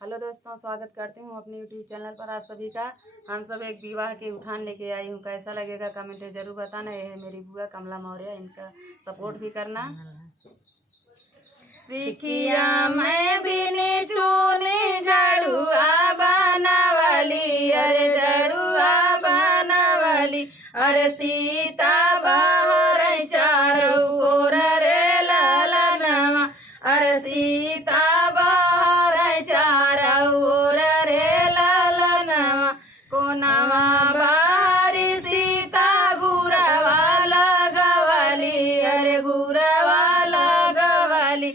Hello दोस्तों, स्वागत करती हूँ अपने यूट्यूब चैनल पर आप सभी का। हम सब एक विवाह के उठान लेके आई हूँ। कैसा लगेगा कमेंट में जरूर बताना। ये है मेरी बुआ कमला मौर्य, इनका सपोर्ट भी करना। सिखिया मैं बिनी चूनी झाड़ुआ बनावली, अरे झाड़ुआ बनावली, अरे सीता बाहर चारो ओर रे लालनवा, अरे सीता बाहर चारो ओर रे लालनवा, कोनवा बारी सीता गुरवा लगवली, अरे गुरवा लगवली,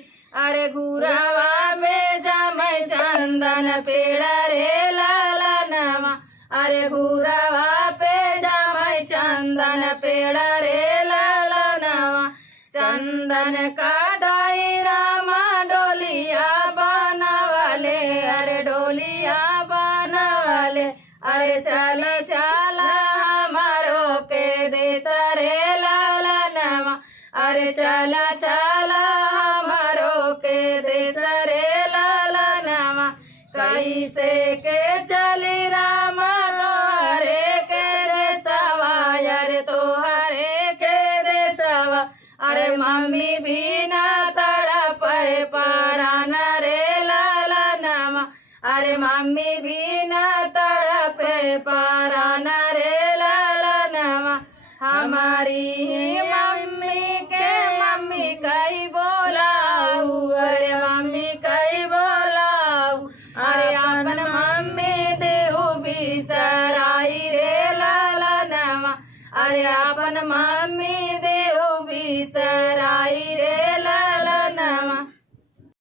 अरे गुरवा में जमै चंदन पेड़ रे लालनवा, अरे गुरवा पे जमै चंदन पेड़ रे लालनवा, चंदन का डायरामा डोलिया बनवले, अरे डोलिया बनवले, अरे चली चला हमारो के देश रे लालनवा, अरे चला चला हमारो के देश रे लालनवा, कैसे के चली राम तोहरे के देशवा, अरे तोहरे के देशवा, अरे मम्मी भी ना तड़प परान रे लालनवा, अरे मम्मी भी ना तड़प